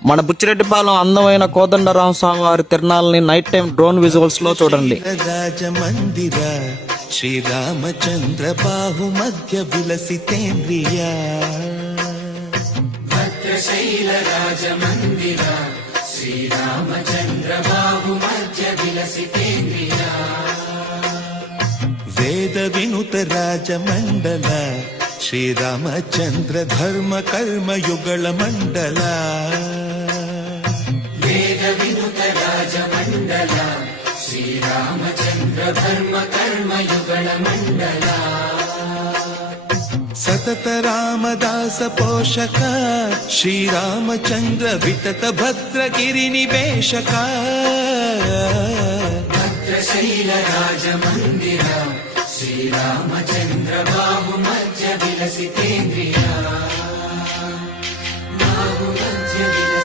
మన బుచ్చిరెడ్డిపాలెం అందమైన కోదండరామ స్వామి వారి తిరునాళ్ళని నైట్ టైం డ్రోన్ విజువల్స్ లో చూడండి. రాజమందిర శ్రీరామచంద్ర బాహు మధ్య విలసితేంద్రియ భద్రశైల రాజమందిర శ్రీరామచంద్ర బాహు మధ్య విలసితేంద్రియ వేద వినుత రాజమండల శ్రీరామచంద్ర ధర్మ కర్మ యుಗಳ మండల వేద వినుత రాజమండల శ్రీరామచంద్ర ధర్మ కర్మ యుಗಳ మండల ಸತತ ರಾಮದಾಸ ಪೋಷಕ ಶ್ರೀರಾಮಚಂದ್ರ ವಿತತ ಭದ್ರಗಿರಿ ನಿವೇಶಕ ಭದ್ರಶೈಲ ರಾಜಮಂದಿರ ಶ್ರೀರಾಮಚಂದ್ರ ಬಾಹು ಮಧ್ಯ ವಿಲಸಿತೇಂದ್ರಿಯ